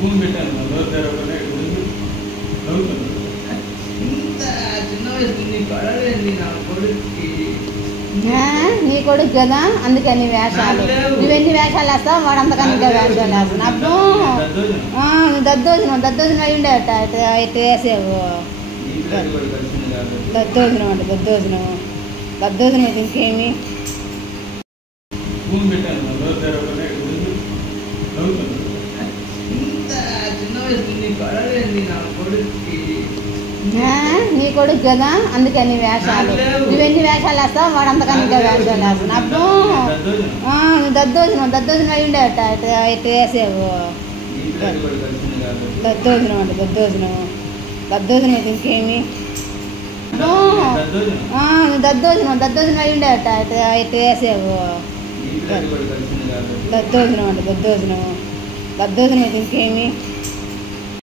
భూమి పెట్టాను నోరు తెరవకుండా నవ్వుతున్నాను. ఇంత చిన్న వయసు నీ పడలేండి నా కొడుక్కి. నీ కొడుకు కదా అందుకని వేషాలు నువ్వెన్ని వేషాలు వేస్తావు వాడు అంతకని ఇంకా వేషాలు వేస్తున్నావు. దద్దోజనం అయి ఉండే ఇటు వేసేవు. దద్దోజనం అంటే దద్దోజనం అయితే ఇంకేమి. భూమి పెట్టాను నోరు తెరవకుండా నవ్వుతున్నాను. ఇంత చిన్న వయసు నీ పడలేండి నా కొడుక్కి. నీ కొడుకు కదా అందుకని వేషాలు నువ్వెన్ని వేషాలు వేస్తావు వాడు అంతకని ఇంకా వేషాలు వేస్తున్నావు. దద్దోజనం అయి ఉండే ఇటు వేసేవు. దద్దోజనం అంటే దద్దోజనం అయితే ఇంకేమి. దద్దోజనం అయి ఉండే ఇటు వేసేవు. దద్దోజనం అంటే దద్దోజనం అయితే ఇంకేమి.